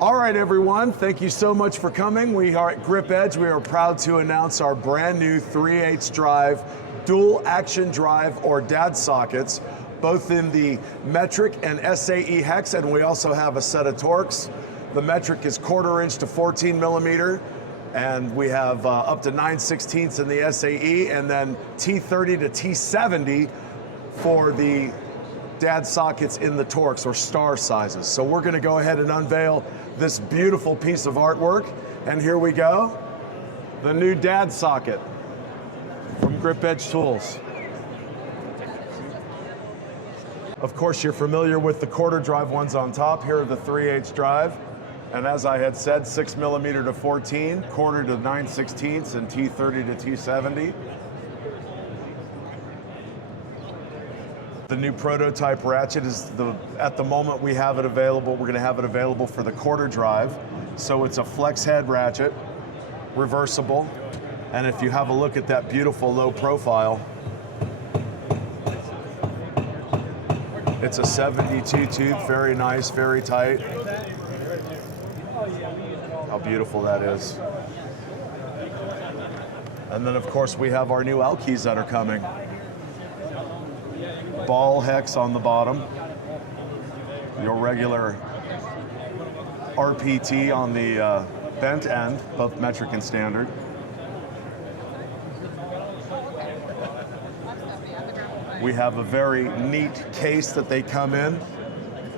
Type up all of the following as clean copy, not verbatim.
All right, everyone, thank you so much for coming. We are at GripEdge. We are proud to announce our brand new 3/8 drive, dual action drive or DAD sockets, both in the metric and SAE hex, and we also have a set of Torx. The metric is 1/4 inch to 14 millimeter, and we have up to 9/16 in the SAE, and then T30 to T70 for the DAD sockets in the Torx or star sizes. So we're gonna go ahead and unveil this beautiful piece of artwork, and here we go. The new DAD socket from GripEdge Tools. Of course, you're familiar with the 1/4 drive ones on top. Here are the 3/8 drive. And as I had said, 6 millimeter to 14, 1/4 to 9/16, and T30 to T70. The new prototype ratchet is at the moment we have it available. We're gonna have it available for the 1/4 drive. So it's a flex head ratchet, reversible. And if you have a look at that beautiful low profile, it's a 72 tooth, very nice, very tight. How beautiful that is. And then of course we have our new L keys that are coming. Ball hex on the bottom. Your regular RPT on the bent end, both metric and standard. We have a very neat case that they come in.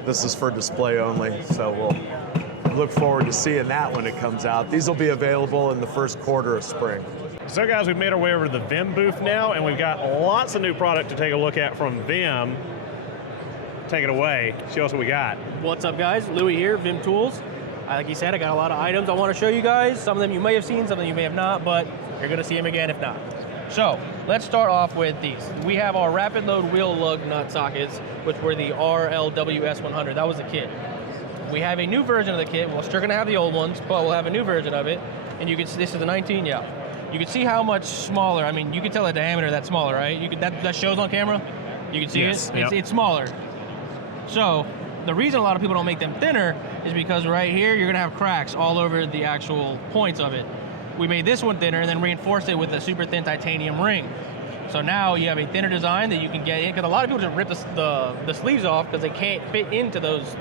This is for display only, so we'll look forward to seeing that when it comes out. These will be available in the first quarter of spring. So guys, we've made our way over to the VIM booth now, and we've got lots of new product to take a look at from VIM. Take it away, show us what we got. What's up guys, Louie here, VIM Tools. Like you said, I got a lot of items I want to show you guys. Some of them you may have seen, some of them you may have not, but you're gonna see them again if not. So, let's start off with these. We have our rapid load wheel lug nut sockets, which were the RLWS100, that was the kit. We have a new version of the kit. We're still gonna have the old ones, but we'll have a new version of it. And you can see, this is the 19, yeah. You can see how much smaller, I mean, you can tell the diameter that's smaller, right? You can, that shows on camera? You can see yes, it? yep. It's smaller. So, the reason a lot of people don't make them thinner is because right here, you're gonna have cracks all over the actual points of it. We made this one thinner and then reinforced it with a super thin titanium ring. So now you have a thinner design that you can get in, because a lot of people just rip the sleeves off because they can't fit into those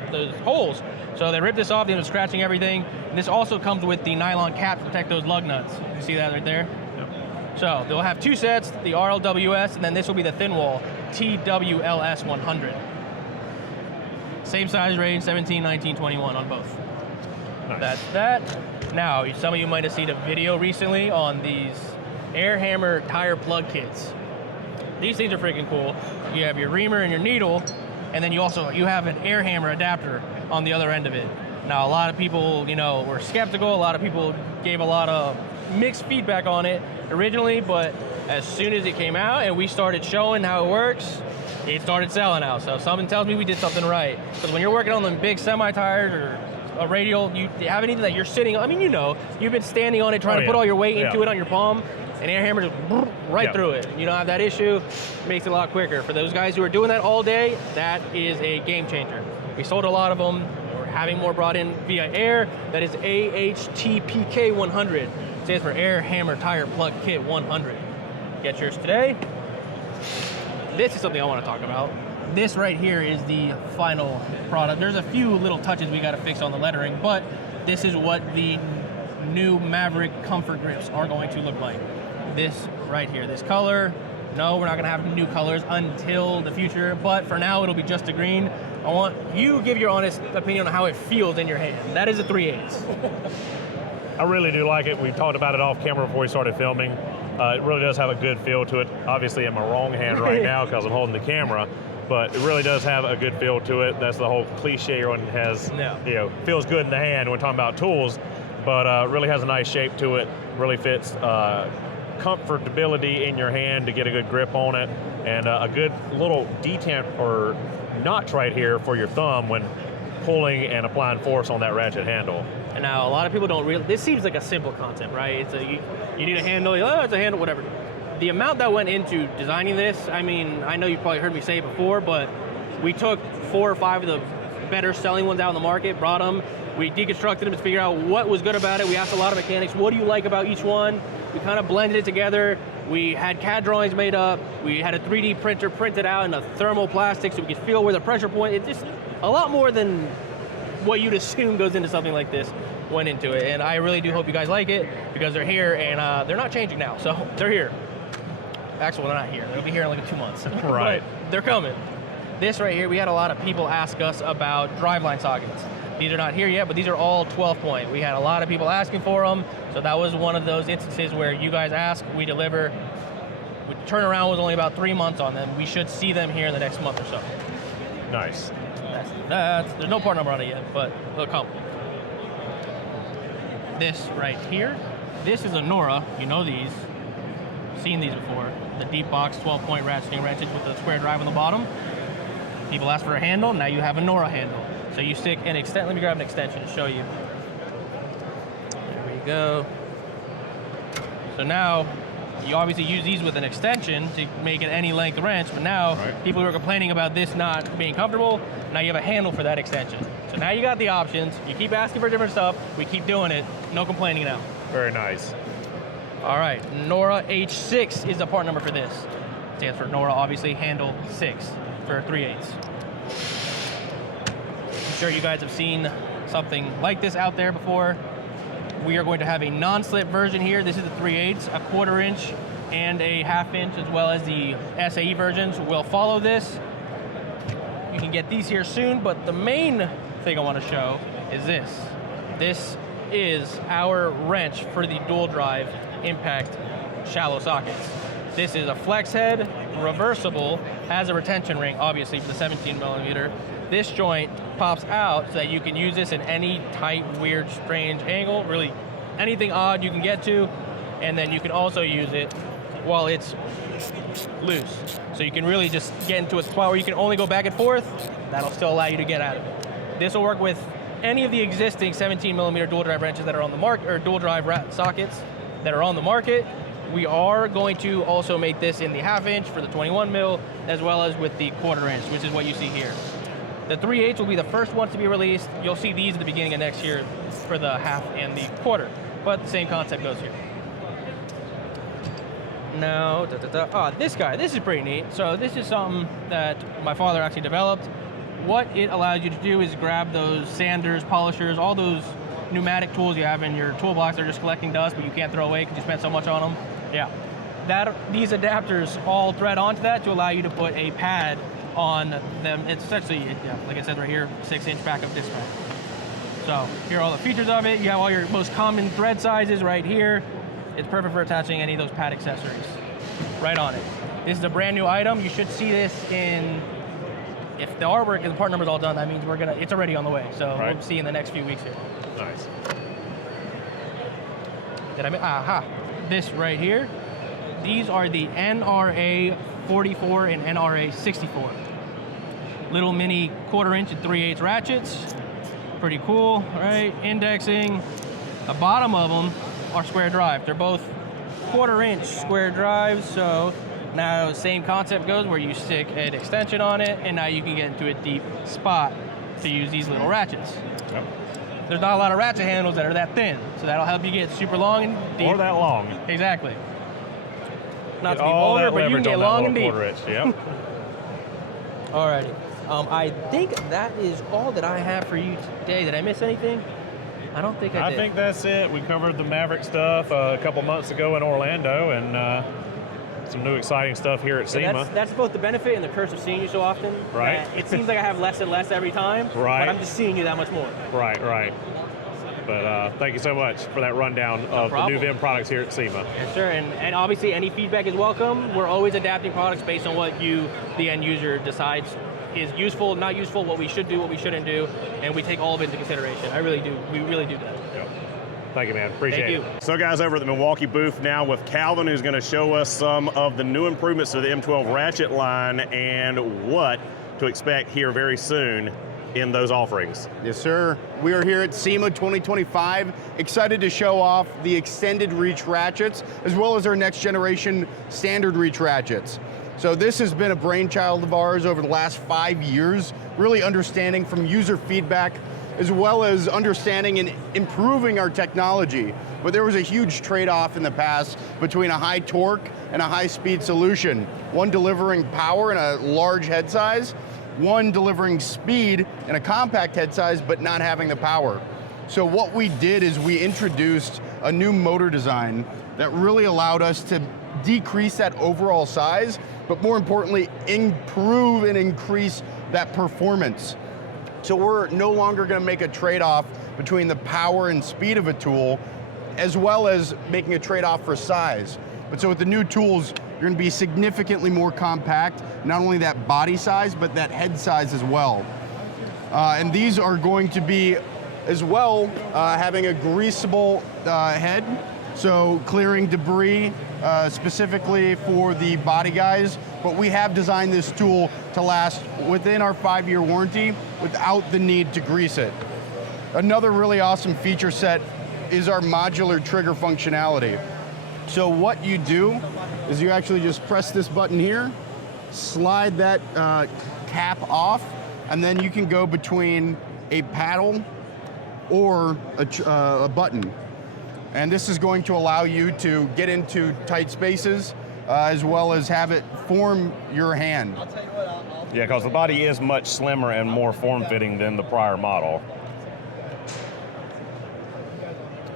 holes. So they rip this off, they end up scratching everything. And this also comes with the nylon cap to protect those lug nuts. You see that right there? Yep. So they'll have two sets, the RLWS, and then this will be the thin wall, TWLS100. Same size range, 17, 19, 21 on both. Nice. That's that. Now, some of you might have seen a video recently on these air hammer tire plug kits. These things are freaking cool. You have your reamer and your needle, and then you have an air hammer adapter on the other end of it. Now, a lot of people, were skeptical. A lot of people gave a lot of mixed feedback on it originally, but as soon as it came out and we started showing how it works, it started selling out. So something tells me we did something right. Because when you're working on them big semi tires or a radial, you have anything that you're sitting on, I mean, you've been standing on it trying to put all your weight into it on your palm, and air hammer just right through it. You don't have that issue, it makes it a lot quicker. For those guys who are doing that all day, that is a game changer. We sold a lot of them, we're having more brought in via air. That is AHTPK 100. It stands for Air Hammer Tire Plug Kit 100. Get yours today. This is something I want to talk about. This right here is the final product. There's a few little touches we got to fix on the lettering, but this is what the new Maverick comfort grips are going to look like. This right here, this color. No, we're not going to have new colors until the future, but for now it'll be just a green. I want you to give your honest opinion on how it feels in your hand. That is a 3/8. I really do like it. We talked about it off camera before we started filming. It really does have a good feel to it. Obviously in my wrong hand right now because I'm holding the camera, but it really does have a good feel to it. That's the whole cliche everyone has, feels good in the hand when talking about tools, but really has a nice shape to it, really fits comfortability in your hand to get a good grip on it, and a good little detent or notch right here for your thumb when pulling and applying force on that ratchet handle. And now a lot of people don't really, this seems like a simple concept, right? It's you need a handle, it's a handle, whatever. The amount that went into designing this, I mean, I know you probably heard me say it before, but we took 4 or 5 of the better selling ones out in the market, brought them, We deconstructed them to figure out what was good about it. We asked a lot of mechanics, what do you like about each one? We kind of blended it together. We had CAD drawings made up. We had a 3D printer printed out in a thermoplastic so we could feel where the pressure point, it's just a lot more than what you'd assume goes into something like this went into it. And I really do hope you guys like it because they're here and they're not changing now, so they're here. Actually, they're not here. They'll be here in like 2 months. Right. They're coming. This right here, we had a lot of people ask us about driveline sockets. These are not here yet, but these are all 12-point. We had a lot of people asking for them, so that was one of those instances where you guys ask, we deliver. Turnaround was only about 3 months on them. We should see them here in the next month or so. Nice. There's no part number on it yet, but they'll come. This right here, this is a Nora. You know these. Seen these before. The deep box 12-point ratcheting wrenches with the square drive on the bottom. People ask for a handle, now you have a Nora handle. So you stick an extent, let me grab an extension to show you. There we go. So now, you obviously use these with an extension to make it any length wrench, but now people who are complaining about this not being comfortable, now you have a handle for that extension. So now you got the options, you keep asking for different stuff, we keep doing it, no complaining now. Very nice. All right, Nora H6 is the part number for this. Stands for Nora, obviously, handle 6 for 3/8. I'm sure you guys have seen something like this out there before. We are going to have a non-slip version here. This is the 3/8, a 1/4 inch and a 1/2 inch, as well as the SAE versions will follow this. You can get these here soon, but the main thing I want to show is this. This is our wrench for the dual drive impact shallow sockets. This is a flex head, reversible, has a retention ring, obviously, for the 17mm. This joint pops out so that you can use this in any tight, weird, strange angle, really anything odd you can get to, and then you can also use it while it's loose. So you can really just get into a spot where you can only go back and forth. That'll still allow you to get out of it. This will work with any of the existing 17mm dual drive wrenches that are on the market, or dual drive sockets that are on the market. We are going to also make this in the 1/2 inch for the 21mm, as well as with the 1/4 inch, which is what you see here. The 3/8 will be the first ones to be released. You'll see these at the beginning of next year for the 1/2 and the 1/4, but the same concept goes here. Now, this guy, this is pretty neat. So this is something that my father actually developed. What it allows you to do is grab those sanders, polishers, all those pneumatic tools you have in your toolbox. They're just collecting dust, but you can't throw away because you spent so much on them. Yeah. These adapters all thread onto that to allow you to put a pad on them. It's essentially, like I said right here, 6-inch backup disc pad. So here are all the features of it. You have all your most common thread sizes right here. It's perfect for attaching any of those pad accessories right on it. This is a brand new item. You should see this in, if the artwork and the part number's all done, that means it's already on the way. So we'll see in the next few weeks here. Nice. This right here. These are the NRA 44 and NRA 64. Little mini 1/4 inch and 3/8 ratchets. Pretty cool, right? Indexing. The bottom of them are square drive. They're both 1/4 inch square drives, so now same concept goes where you stick an extension on it, and now you can get into a deep spot to use these little ratchets. Yep. There's not a lot of ratchet handles that are that thin, so that'll help you get super long and deep. Or that long. Exactly. Not to be vulgar, but you can get long and deep. Yep. Alrighty. I think that is all that I have for you today. Did I miss anything? I don't think I did. I think that's it. We covered the Maverick stuff a couple months ago in Orlando, and some new exciting stuff here at SEMA. That's both the benefit and the curse of seeing you so often. Right. It seems like I have less and less every time. Right. But I'm just seeing you that much more. Right. But thank you so much for that rundown of the new VIM products here at SEMA. Yes, sir. And obviously any feedback is welcome. We're always adapting products based on what you, the end user, decides is useful, not useful, what we should do, what we shouldn't do, and we take all of it into consideration. We really do that. Yep. Thank you, man. Appreciate it. Thank you. So guys, over at the Milwaukee booth now with Calvin, who's going to show us some of the new improvements to the M12 ratchet line and what to expect here very soon in those offerings. Yes, sir. We are here at SEMA 2025, excited to show off the extended reach ratchets, as well as our next generation standard reach ratchets. So this has been a brainchild of ours over the last 5 years, really understanding from user feedback as well as understanding and improving our technology. But there was a huge trade-off in the past between a high torque and a high speed solution. One delivering power in a large head size, one delivering speed in a compact head size, but not having the power. So what we did is we introduced a new motor design that really allowed us to decrease that overall size, but more importantly, improve and increase that performance. So we're no longer going to make a trade-off between the power and speed of a tool, as well as making a trade-off for size. But so with the new tools, you're going to be significantly more compact, not only that body size, but that head size as well. And these are going to be, as well, having a greasable head, so clearing debris specifically for the body guys. But we have designed this tool to last within our 5-year warranty without the need to grease it. Another really awesome feature set is our modular trigger functionality. So what you do is you actually just press this button here, slide that cap off, and then you can go between a paddle or a button. And this is going to allow you to get into tight spaces as well as have it form your hand. Yeah, because the body is much slimmer and more form-fitting than the prior model.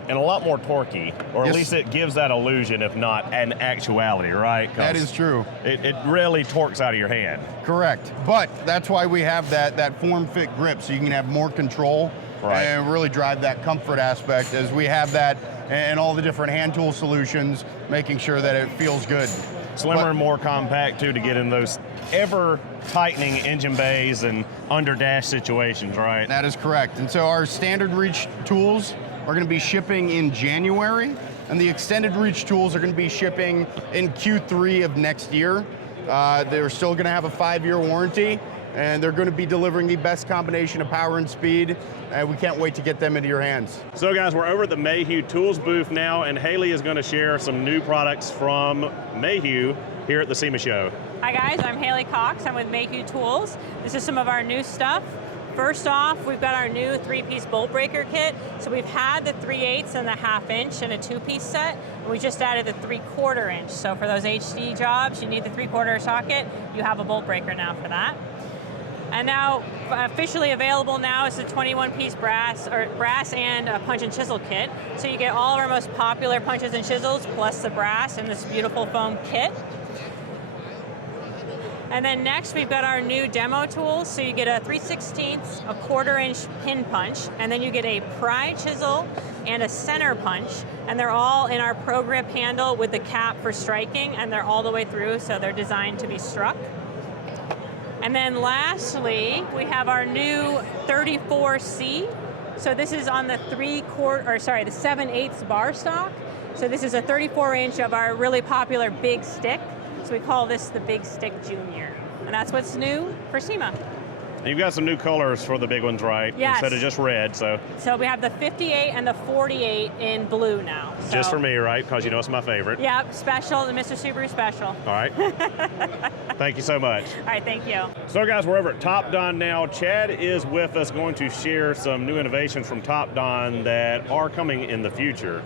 And a lot more torquey, or at least it gives that illusion, if not an actuality, right? That is true. It really torques out of your hand. Correct, but that's why we have that form-fit grip, so you can have more control and really drive that comfort aspect, as we have that in all the different hand tool solutions, making sure that it feels good. Slimmer and more compact too, to get in those ever tightening engine bays and under dash situations, right? That is correct. And so our standard reach tools are going to be shipping in January, and the extended reach tools are going to be shipping in Q3 of next year. They're still going to have a 5-year warranty, and they're going to be delivering the best combination of power and speed, and we can't wait to get them into your hands. So guys, we're over at the Mayhew Tools booth now, and Haley is going to share some new products from Mayhew here at the SEMA show. Hi guys, I'm Haley Cox. I'm with Mayhew Tools. This is some of our new stuff. First off, we've got our new 3-piece bolt breaker kit. So we've had the 3/8 and the 1/2 inch and a 2-piece set, and we just added the 3/4 inch. So for those HD jobs, you need the 3/4 socket, you have a bolt breaker now for that. And now, officially available now is the 21-piece brass and a punch and chisel kit. So you get all of our most popular punches and chisels, plus the brass in this beautiful foam kit. And then next, we've got our new demo tools. So you get a 3/16, a 1/4 inch pin punch, and then you get a pry chisel and a center punch. And they're all in our Pro Grip handle with the cap for striking, and they're all the way through, so they're designed to be struck. And then lastly, we have our new 34C. So this is on the 7/8 bar stock. So this is a 34-inch of our really popular big stick. So we call this the Big Stick Junior. And that's what's new for SEMA. You've got some new colors for the big ones, right? Yes. Instead of just red, so. So we have the 58 and the 48 in blue now. So, just for me, right? Because you know it's my favorite. Yep, special, the Mr. Subaru special. All right. Thank you so much. All right, thank you. So guys, we're over at Topdon now. Chad is with us, going to share some new innovations from Topdon that are coming in the future.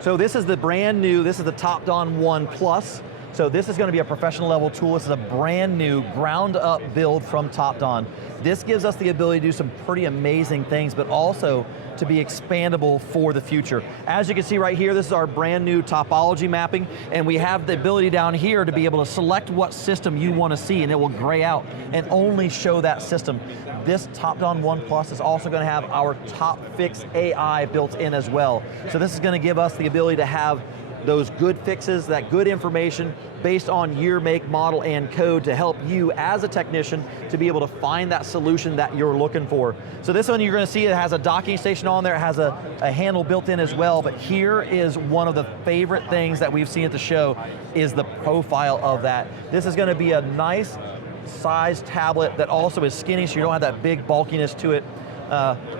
So this is the brand new, this is the Topdon 1 Plus. So this is going to be a professional level tool. This is a brand new ground up build from Topdon. This gives us the ability to do some pretty amazing things, but also to be expandable for the future. As you can see right here, this is our brand new topology mapping, and we have the ability down here to be able to select what system you want to see, and it will gray out and only show that system. This Topdon 1 Plus is also going to have our Top Fix AI built in as well. So this is going to give us the ability to have those good fixes, that good information based on year, make, model, and code to help you as a technician to be able to find that solution that you're looking for. So this one you're going to see it has a docking station on there, it has a handle built in as well, but here is one of the favorite things that we've seen at the show is the profile of that. This is going to be a nice size tablet that also is skinny, so you don't have that big bulkiness to it.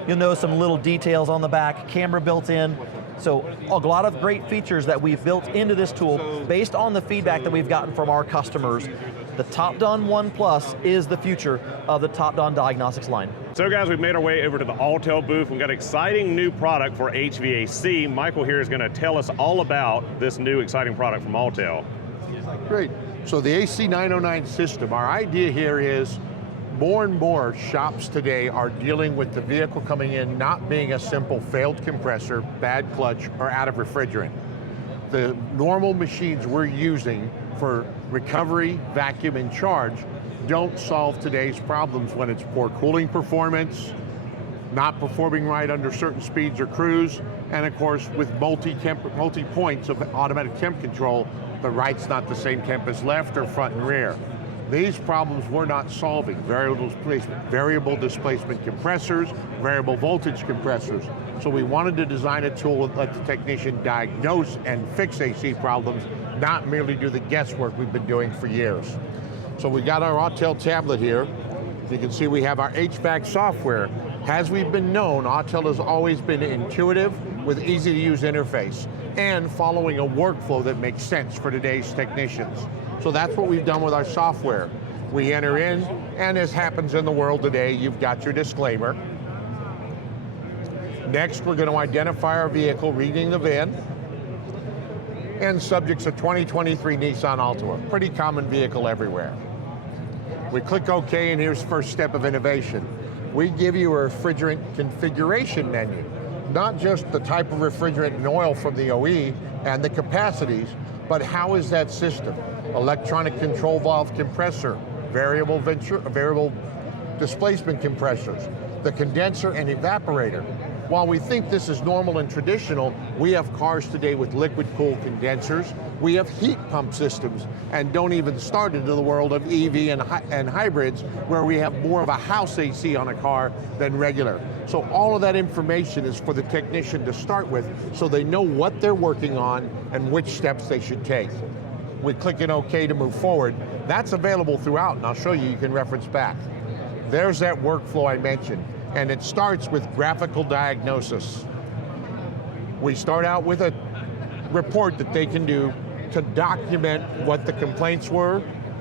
You'll notice some little details on the back, camera built in. So a lot of great features that we've built into this tool based on the feedback that we've gotten from our customers. The Topdon 1 Plus is the future of the Topdon diagnostics line. So guys, we've made our way over to the Autel booth. We've got an exciting new product for HVAC. Michael here is going to tell us all about this new exciting product from Autel. Great. So the AC909 system, our idea here is more and more shops today are dealing with the vehicle coming in not being a simple failed compressor, bad clutch, or out of refrigerant. The normal machines we're using for recovery, vacuum, and charge don't solve today's problems when it's poor cooling performance, not performing right under certain speeds or cruise, and of course with multi-points of automatic temp control, the right's not the same temp as left or front and rear. These problems we're not solving. Variable displacement compressors, variable voltage compressors. So we wanted to design a tool that let the technician diagnose and fix AC problems, not merely do the guesswork we've been doing for years. So we got our Autel tablet here. You can see we have our HVAC software. As we've been known, Autel has always been intuitive with easy to use interface and following a workflow that makes sense for today's technicians. So that's what we've done with our software. We enter in, and as happens in the world today, you've got your disclaimer. Next, we're going to identify our vehicle, reading the VIN, and subject's a 2023 Nissan Altima, pretty common vehicle everywhere. We click OK, and here's the first step of innovation. We give you a refrigerant configuration menu, not just the type of refrigerant and oil from the OE and the capacities, but how is that system? Electronic control valve compressor, variable displacement compressors, the condenser and evaporator. While we think this is normal and traditional, we have cars today with liquid-cooled condensers. We have heat pump systems, and don't even start into the world of EV and hybrids, where we have more of a house AC on a car than regular. So all of that information is for the technician to start with, so they know what they're working on and which steps they should take. We click in OK to move forward. That's available throughout, and I'll show you, you can reference back. There's that workflow I mentioned, and it starts with graphical diagnosis. We start out with a report that they can do to document what the complaints were,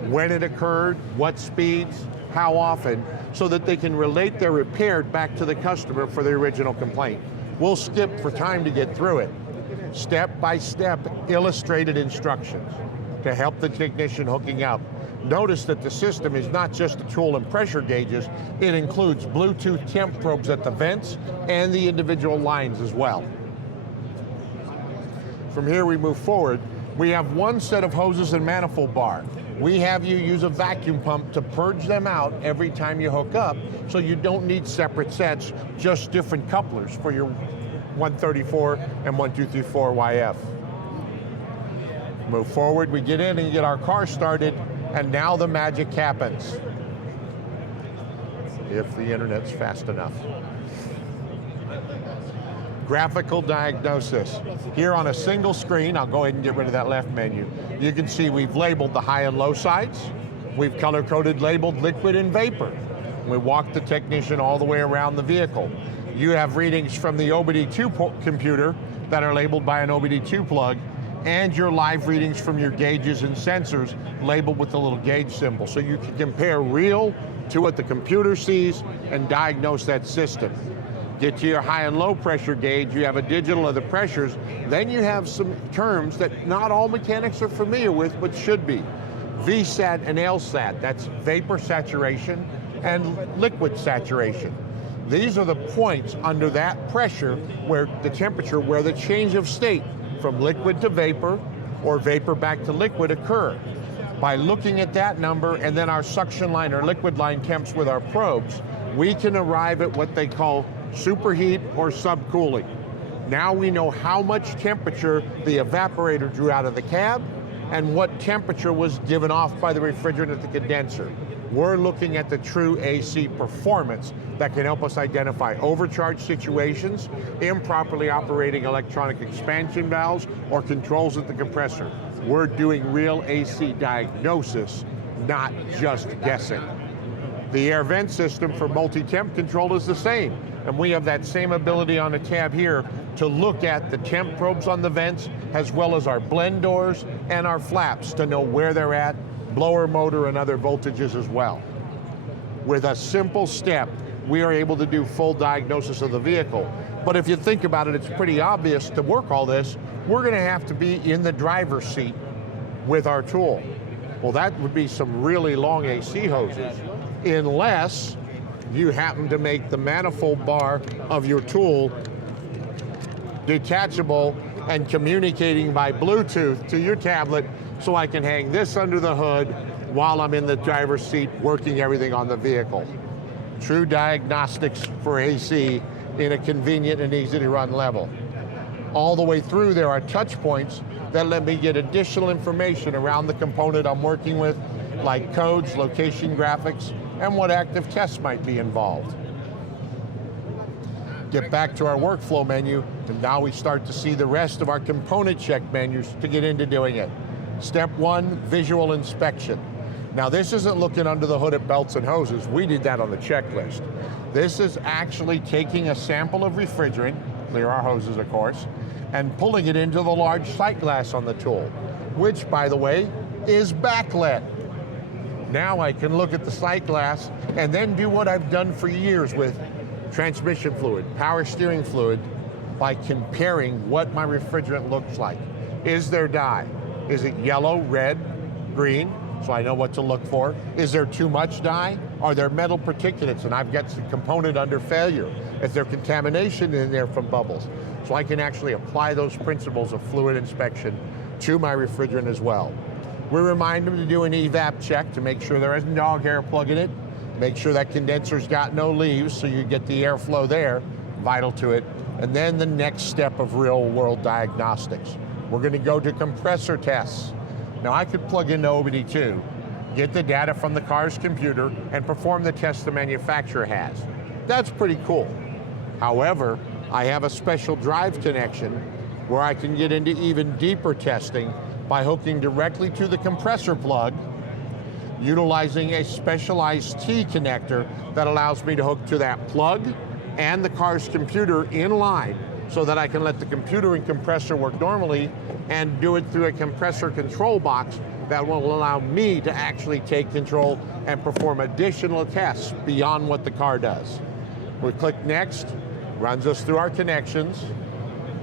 when it occurred, what speeds, how often, so that they can relate their repair back to the customer for the original complaint. We'll skip for time to get through it. Step by step, illustrated instructions to help the technician hooking up. Notice that the system is not just the tool and pressure gauges, it includes Bluetooth temp probes at the vents and the individual lines as well. From here we move forward. We have one set of hoses and manifold bar. We have you use a vacuum pump to purge them out every time you hook up, so you don't need separate sets, just different couplers for your 134 and 1234 YF. Move forward, we get in and get our car started, and now the magic happens. If the internet's fast enough. Graphical diagnosis. Here on a single screen, I'll go ahead and get rid of that left menu. You can see we've labeled the high and low sides. We've color-coded labeled liquid and vapor. We walk the technician all the way around the vehicle. You have readings from the OBD2 computer that are labeled by an OBD2 plug, and your live readings from your gauges and sensors labeled with the little gauge symbol. So you can compare real to what the computer sees and diagnose that system. Get to your high and low pressure gauge, you have a digital of the pressures, then you have some terms that not all mechanics are familiar with, but should be. VSAT and LSAT, that's vapor saturation and liquid saturation. These are the points under that pressure where the temperature, where the change of state from liquid to vapor or vapor back to liquid occur. By looking at that number and then our suction line or liquid line temps with our probes, we can arrive at what they call superheat or subcooling. Now we know how much temperature the evaporator drew out of the cab and what temperature was given off by the refrigerant at the condenser. We're looking at the true AC performance that can help us identify overcharge situations, improperly operating electronic expansion valves, or controls at the compressor. We're doing real AC diagnosis, not just guessing. The air vent system for multi-temp control is the same. And we have that same ability on the tab here to look at the temp probes on the vents, as well as our blend doors and our flaps to know where they're at, blower motor and other voltages as well. With a simple step, we are able to do full diagnosis of the vehicle. But if you think about it, it's pretty obvious to work all this, we're going to have to be in the driver's seat with our tool. Well, that would be some really long AC hoses, unless you happen to make the manifold bar of your tool detachable and communicating by Bluetooth to your tablet, so I can hang this under the hood while I'm in the driver's seat working everything on the vehicle. True diagnostics for AC in a convenient and easy to run level. All the way through there are touch points that let me get additional information around the component I'm working with, like codes, location graphics, and what active tests might be involved. Get back to our workflow menu, and now we start to see the rest of our component check menus to get into doing it. Step 1, visual inspection. Now this isn't looking under the hood at belts and hoses. We did that on the checklist. This is actually taking a sample of refrigerant, clear our hoses of course, and pulling it into the large sight glass on the tool, which by the way, is backlit. Now I can look at the sight glass and then do what I've done for years with transmission fluid, power steering fluid, by comparing what my refrigerant looks like. Is there dye? Is it yellow, red, green? So I know what to look for. Is there too much dye? Are there metal particulates and I've got the component under failure? Is there contamination in there from bubbles? So I can actually apply those principles of fluid inspection to my refrigerant as well. We remind them to do an evap check to make sure there isn't dog hair plugging it, make sure that condenser's got no leaves so you get the airflow there, vital to it, and then the next step of real world diagnostics. We're going to go to compressor tests. Now I could plug into OBD2, get the data from the car's computer, and perform the test the manufacturer has. That's pretty cool. However, I have a special drive connection where I can get into even deeper testing by hooking directly to the compressor plug, utilizing a specialized T connector that allows me to hook to that plug and the car's computer in line, so that I can let the computer and compressor work normally and do it through a compressor control box that will allow me to actually take control and perform additional tests beyond what the car does. We click next, runs us through our connections,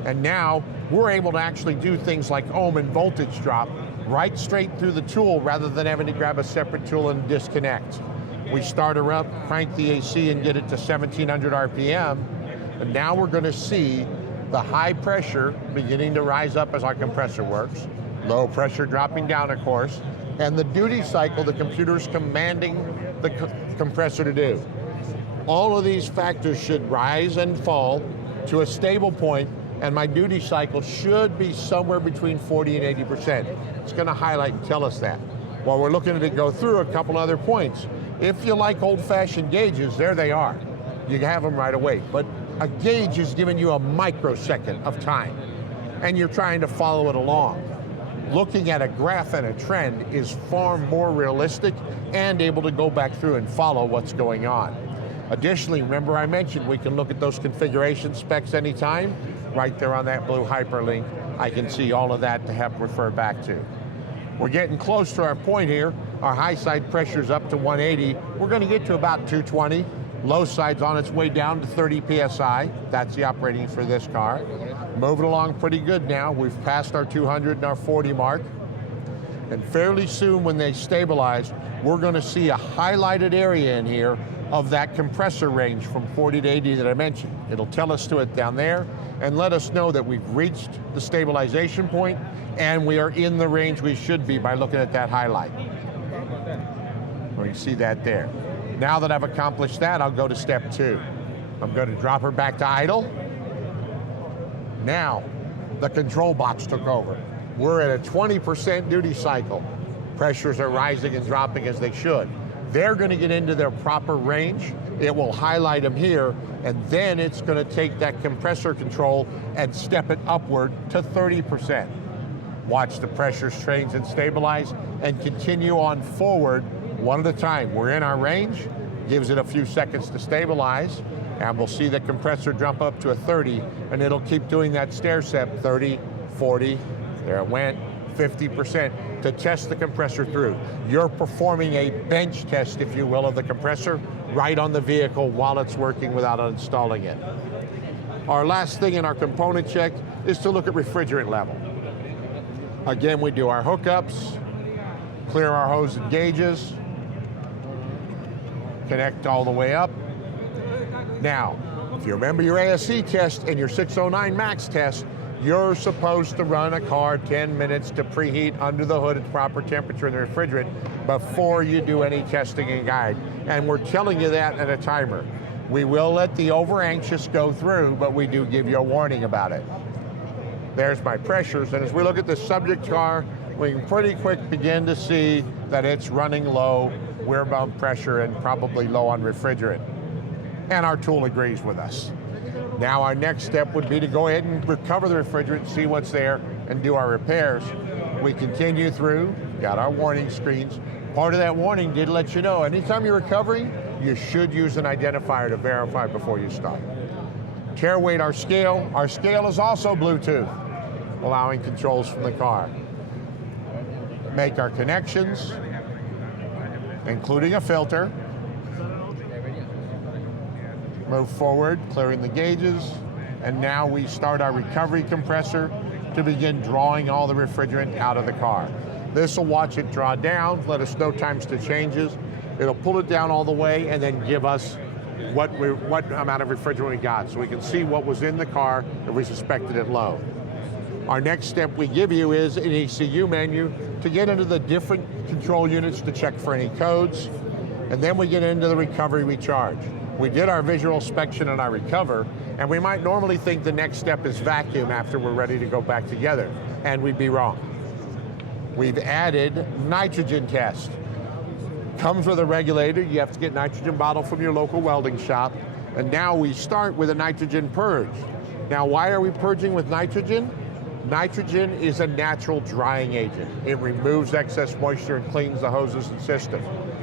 and now we're able to actually do things like ohm and voltage drop right straight through the tool rather than having to grab a separate tool and disconnect. We start her up, crank the AC and get it to 1700 RPM, and now we're going to see the high pressure beginning to rise up as our compressor works, low pressure dropping down of course, and the duty cycle the computer's commanding the compressor to do. All of these factors should rise and fall to a stable point, and my duty cycle should be somewhere between 40 and 80%. It's going to highlight and tell us that. While we're looking at it go through a couple other points, if you like old-fashioned gauges, there they are. You can have them right away, but a gauge is giving you a microsecond of time, and you're trying to follow it along. Looking at a graph and a trend is far more realistic and able to go back through and follow what's going on. Additionally, remember I mentioned we can look at those configuration specs anytime. Right there on that blue hyperlink, I can see all of that to help refer back to. We're getting close to our point here. Our high side pressure's up to 180. We're going to get to about 220. Low side's on its way down to 30 PSI. That's the operating for this car. Moving along pretty good now. We've passed our 200 and our 40 mark. And fairly soon when they stabilize, we're going to see a highlighted area in here of that compressor range from 40 to 80 that I mentioned. It'll tell us to it down there and let us know that we've reached the stabilization point and we are in the range we should be by looking at that highlight. We can see that there. Now that I've accomplished that, I'll go to step 2. I'm going to drop her back to idle. Now, the control box took over. We're at a 20% duty cycle. Pressures are rising and dropping as they should. They're going to get into their proper range. It will highlight them here, and then it's going to take that compressor control and step it upward to 30%. Watch the pressures change and stabilize, and continue on forward one at a time. We're in our range, gives it a few seconds to stabilize. And we'll see the compressor jump up to a 30, and it'll keep doing that stair step, 30, 40, there it went, 50%, to test the compressor through. You're performing a bench test, if you will, of the compressor right on the vehicle while it's working without installing it. Our last thing in our component check is to look at refrigerant level. Again, we do our hookups, clear our hose and gauges, connect all the way up. Now, if you remember your ASE test and your 609 max test, you're supposed to run a car 10 minutes to preheat under the hood at proper temperature in the refrigerant before you do any testing and guide. And we're telling you that at a timer. We will let the over-anxious go through, but we do give you a warning about it. There's my pressures, and as we look at the subject car, we can pretty quick begin to see that it's running low, wear bump pressure, and probably low on refrigerant. And our tool agrees with us. Now our next step would be to go ahead and recover the refrigerant, see what's there, and do our repairs. We continue through, got our warning screens. Part of that warning did let you know, anytime you're recovering, you should use an identifier to verify before you start. Care weight our scale. Our scale is also Bluetooth, allowing controls from the car. Make our connections, including a filter. Move forward, clearing the gauges, and now we start our recovery compressor to begin drawing all the refrigerant out of the car. This will watch it draw down, let us know times to changes. It'll pull it down all the way and then give us what amount of refrigerant we got, so we can see what was in the car if we suspected it low. Our next step we give you is an ECU menu to get into the different control units to check for any codes, and then we get into the recovery recharge. We did our visual inspection and our recover, and we might normally think the next step is vacuum after we're ready to go back together, and we'd be wrong. We've added nitrogen test. Comes with a regulator. You have to get nitrogen bottle from your local welding shop, and now we start with a nitrogen purge. Now, why are we purging with nitrogen? Nitrogen is a natural drying agent. It removes excess moisture and cleans the hoses and system.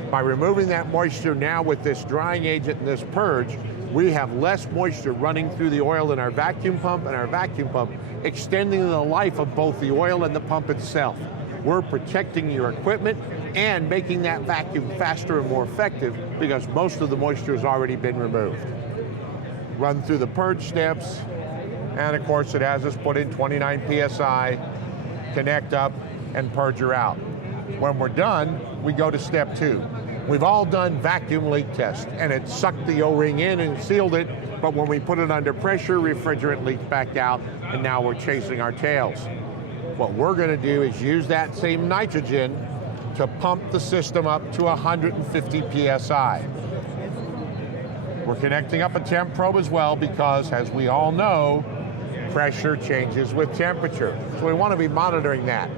By removing that moisture now with this drying agent and this purge, we have less moisture running through the oil in our vacuum pump, and our vacuum pump extending the life of both the oil and the pump itself. We're protecting your equipment and making that vacuum faster and more effective because most of the moisture has already been removed. Run through the purge steps, and of course it has us put in 29 PSI, connect up, and purge her out. When we're done, we go to step 2. We've all done vacuum leak tests, and it sucked the O-ring in and sealed it, but when we put it under pressure, refrigerant leaked back out, and now we're chasing our tails. What we're gonna do is use that same nitrogen to pump the system up to 150 PSI. We're connecting up a temp probe as well because, as we all know, pressure changes with temperature. So we want to be monitoring that.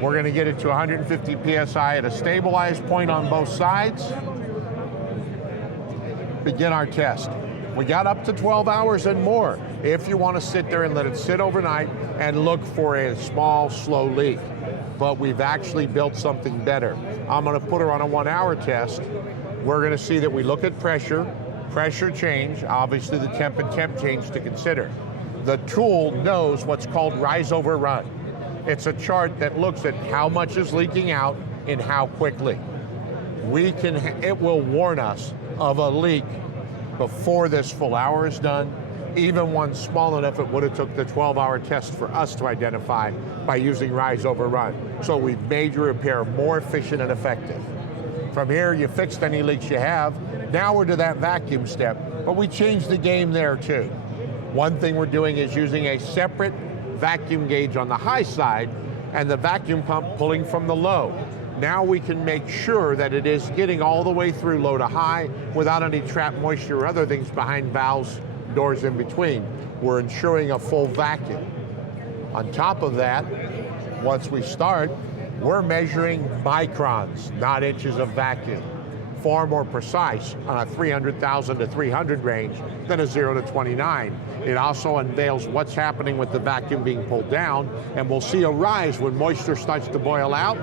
We're going to get it to 150 PSI at a stabilized point on both sides. Begin our test. We got up to 12 hours and more if you want to sit there and let it sit overnight and look for a small, slow leak. But we've actually built something better. I'm going to put her on a 1-hour test. We're going to see that we look at pressure change, obviously the temp and temp change to consider. The tool knows what's called rise over run. It's a chart that looks at how much is leaking out and how quickly. It will warn us of a leak before this full hour is done, even one small enough it would have took the 12-hour test for us to identify by using rise over run. So we've made your repair more efficient and effective. From here, you fixed any leaks you have. Now we're to that vacuum step, but we changed the game there too. One thing we're doing is using a separate vacuum gauge on the high side and the vacuum pump pulling from the low. Now we can make sure that it is getting all the way through low to high without any trapped moisture or other things behind valves, doors in between. We're ensuring a full vacuum. On top of that, once we start, we're measuring microns, not inches of vacuum. Far more precise on a 300,000 to 300 range than a 0 to 29. It also unveils what's happening with the vacuum being pulled down, and we'll see a rise when moisture starts to boil out,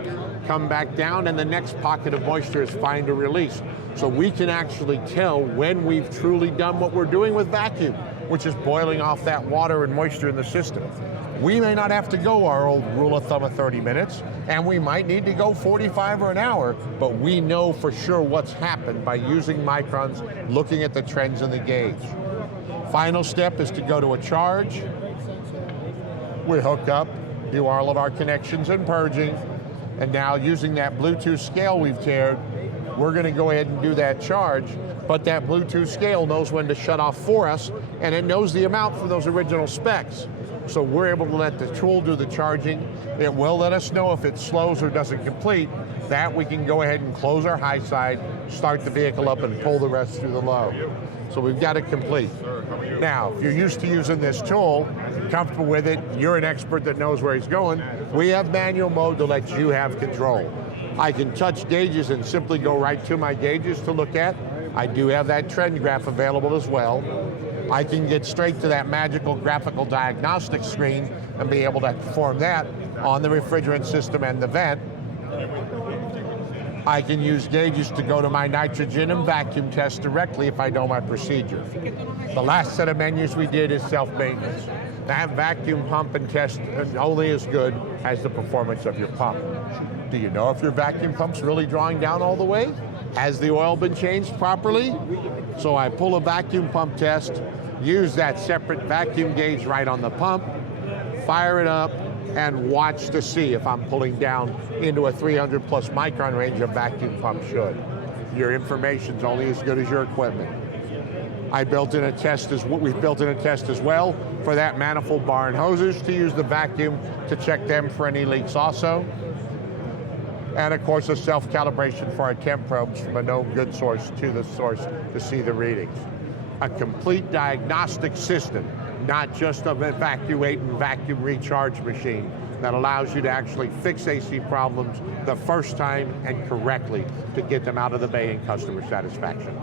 come back down, and the next pocket of moisture is fine to release. So we can actually tell when we've truly done what we're doing with vacuum, which is boiling off that water and moisture in the system. We may not have to go our old rule of thumb of 30 minutes, and we might need to go 45 or an hour, but we know for sure what's happened by using microns, looking at the trends in the gauge. Final step is to go to a charge. We hook up, do all of our connections and purging, and now using that Bluetooth scale we've tiered, we're going to go ahead and do that charge, but that Bluetooth scale knows when to shut off for us, and it knows the amount for those original specs. So we're able to let the tool do the charging. It will let us know if it slows or doesn't complete. That we can go ahead and close our high side, start the vehicle up, and pull the rest through the low. So we've got it complete. Now, if you're used to using this tool, comfortable with it, you're an expert that knows where he's going, we have manual mode to let you have control. I can touch gauges and simply go right to my gauges to look at. I do have that trend graph available as well. I can get straight to that magical graphical diagnostic screen and be able to perform that on the refrigerant system and the vent. I can use gauges to go to my nitrogen and vacuum test directly if I know my procedure. The last set of menus we did is self-maintenance. That vacuum pump and test is only as good as the performance of your pump. Do you know if your vacuum pump's really drawing down all the way? Has the oil been changed properly? So I pull a vacuum pump test, use that separate vacuum gauge right on the pump, fire it up, and watch to see if I'm pulling down into a 300 plus micron range a vacuum pump should. Your information's only as good as your equipment. We've built in a test as well for that manifold bar and hoses to use the vacuum to check them for any leaks also. And of course a self-calibration for our temp probes from a known good source to the source to see the readings. A complete diagnostic system, not just a evacuate and vacuum recharge machine that allows you to actually fix AC problems the first time and correctly to get them out of the bay in customer satisfaction.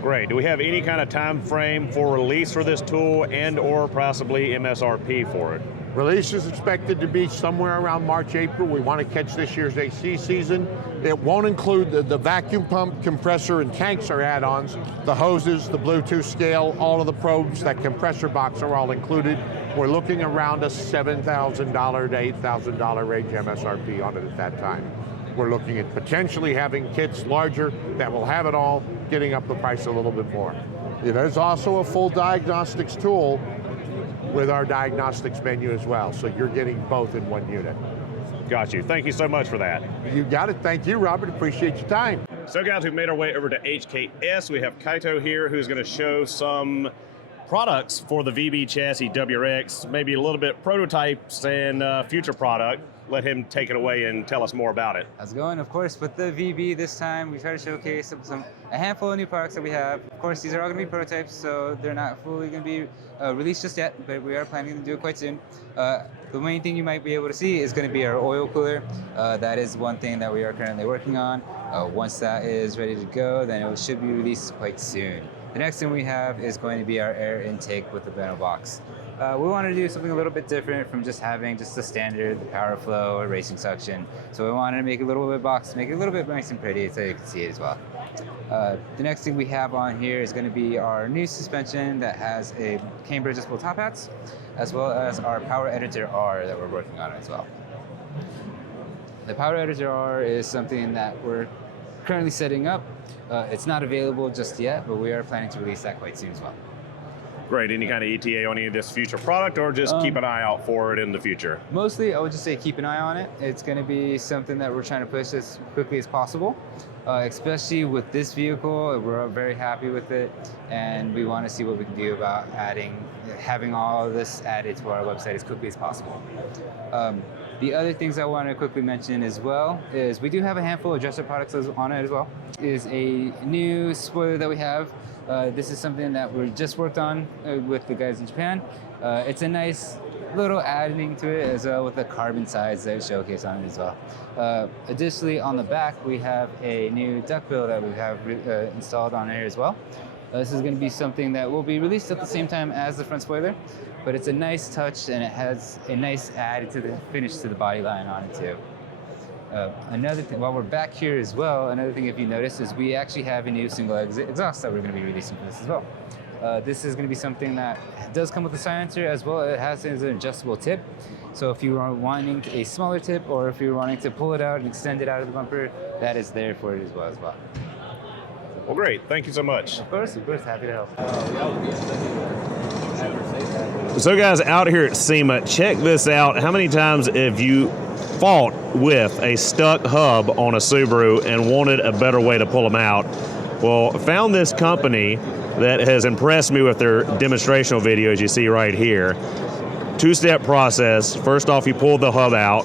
Great. Do we have any kind of time frame for release for this tool and or possibly MSRP for it? Release is expected to be somewhere around March, April. We want to catch this year's AC season. It won't include the vacuum pump, compressor, and tanks are add-ons. The hoses, the Bluetooth scale, all of the probes, that compressor box are all included. We're looking around a $7,000 to $8,000 range MSRP on it at that time. We're looking at potentially having kits larger that will have it all, getting up the price a little bit more. There's also a full diagnostics tool with our diagnostics menu as well, so you're getting both in one unit. Got you. Thank you so much for that. You got it. Thank you, Robert. Appreciate your time. So guys, we've made our way over to HKS. We have Kaito here who's going to show some products for the VB chassis WRX, maybe a little bit prototypes and future product. Let him take it away and tell us more about it. How's it going? Of course, with the VB this time, we try to showcase a handful of new products that we have. Of course, these are all going to be prototypes, so they're not fully going to be released just yet, but we are planning to do it quite soon. The main thing you might be able to see is going to be our oil cooler. That is one thing that we are currently working on. Once that is ready to go, then it should be released quite soon. The next thing we have is going to be our air intake with the Beno box. We want to do something a little bit different from just having just the standard, the power flow or racing suction. So we wanted to make a little bit box, make it a little bit nice and pretty so you can see it as well. The next thing we have on here is going to be our new suspension that has a camber adjustable top hats, as well as our Power Editor R that we're working on as well. The Power Editor R is something that we're currently setting up. It's not available just yet, but we are planning to release that quite soon as well. Great. Any kind of ETA on any of this future product, or just keep an eye out for it in the future? Mostly, I would just say keep an eye on it. It's going to be something that we're trying to push as quickly as possible, especially with this vehicle. We're very happy with it, and we want to see what we can do about having all of this added to our website as quickly as possible. The other things I want to quickly mention as well is we do have a handful of dresser products on it as well. Is a new spoiler that we have. This is something that we just worked on with the guys in Japan. It's a nice little adding to it as well with the carbon sides that showcase on it as well. Additionally, on the back, we have a new duckbill that we have installed on here as well. This is going to be something that will be released at the same time as the front spoiler, but it's a nice touch and it has a nice add to the finish to the body line on it too. Another thing, while we're back here as well, another thing if you notice is we actually have a new single exhaust that we're going to be releasing for this as well. This is going to be something that does come with a silencer as well. It has an adjustable tip. So if you are wanting a smaller tip, or if you're wanting to pull it out and extend it out of the bumper, that is there for it as well. Well, great. Thank you so much. Of course, happy to help. So guys, out here at SEMA, check this out. How many times have you fought with a stuck hub on a Subaru and wanted a better way to pull them out? Well, found this company that has impressed me with their demonstrational videos you see right here. Two-step process. First off, you pull the hub out.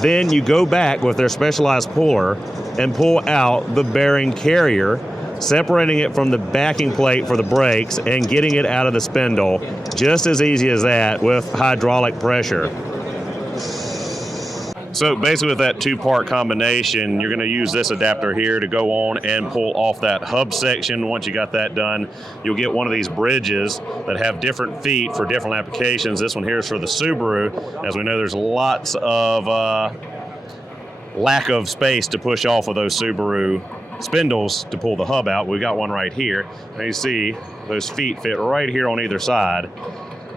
Then you go back with their specialized puller and pull out the bearing carrier, separating it from the backing plate for the brakes and getting it out of the spindle. Just as easy as that with hydraulic pressure. So basically with that two-part combination, you're going to use this adapter here to go on and pull off that hub section. Once you got that done, you'll get one of these bridges that have different feet for different applications. This one here is for the Subaru. As we know, there's lots of lack of space to push off of those Subaru spindles to pull the hub out. We got one right here. And you see those feet fit right here on either side,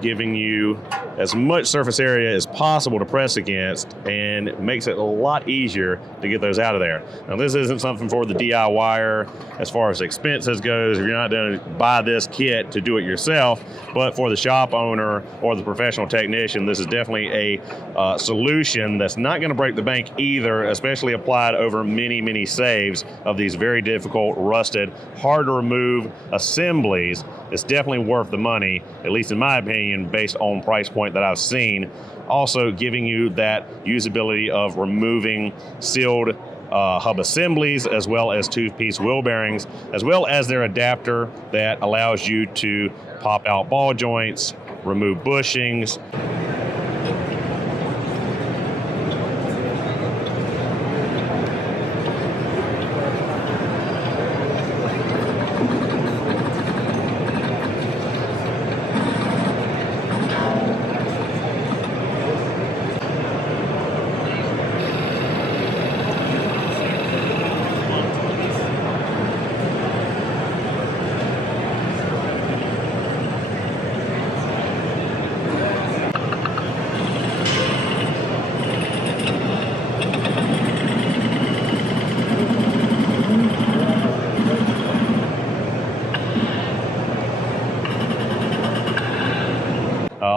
giving you as much surface area as possible to press against, and makes it a lot easier to get those out of there. Now this isn't something for the DIYer as far as expenses goes. If you're not going to buy this kit to do it yourself, but for the shop owner or the professional technician, this is definitely a solution that's not going to break the bank either, especially applied over many saves of these very difficult, rusted, hard to remove assemblies. It's definitely worth the money, at least in my opinion, based on price point that I've seen. Also giving you that usability of removing sealed hub assemblies, as well as two-piece wheel bearings, as well as their adapter that allows you to pop out ball joints, remove bushings.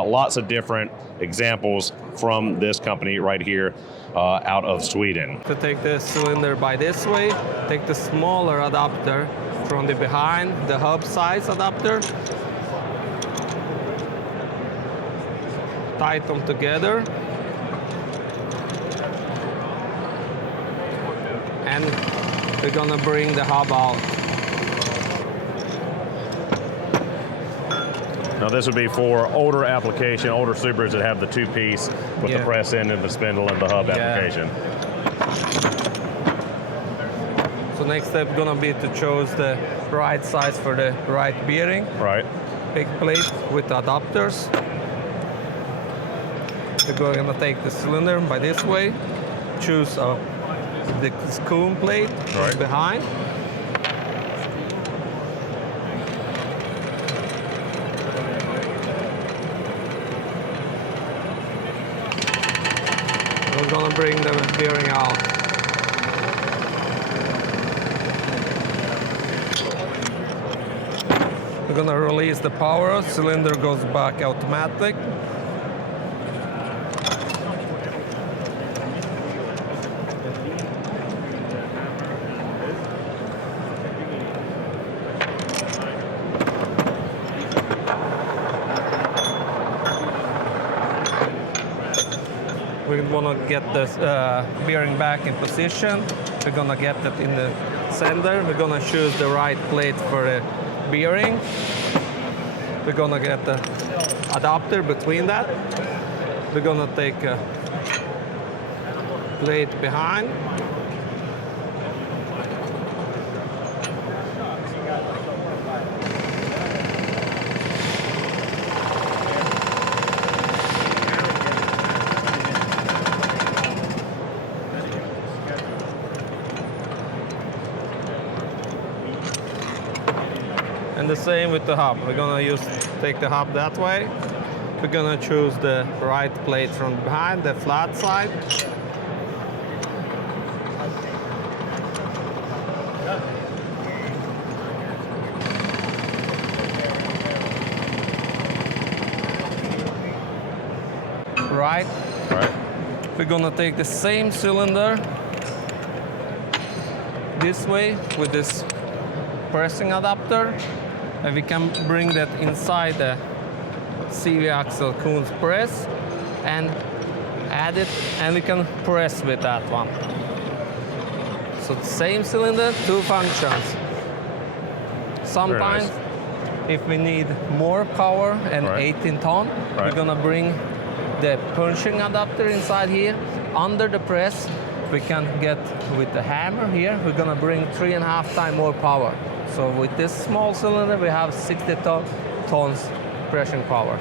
Lots of different examples from this company right here out of Sweden. To take the cylinder by this way, take the smaller adapter from the behind, the hub size adapter, tight them together, and we're gonna bring the hub out. Now this would be for older application, older Subarus that have the two-piece with the press end and the spindle and the hub application. So next step gonna be to choose the right size for the right bearing. Right. Big plate with adapters. We're gonna take the cylinder by this way, choose the scoon plate behind. We're gonna bring the bearing out. We're gonna release the power, cylinder goes back automatic. We want to get this bearing back in position. We're going to get it in the center. We're going to choose the right plate for the bearing. We're going to get the adapter between that. We're going to take a plate behind. the same with the hub. We're gonna take the hub that way. We're gonna choose the right plate from behind, the flat side. Right. We're gonna take the same cylinder this way with this pressing adapter, and we can bring that inside the CV axle Kunz press and add it, and we can press with that one. So the same cylinder, two functions. Sometimes if we need more power and 18 ton, we're gonna bring the punching adapter inside here. Under the press, we can get with the hammer here, we're gonna bring 3.5 times more power. So with this small cylinder, we have 60 tons pressing power.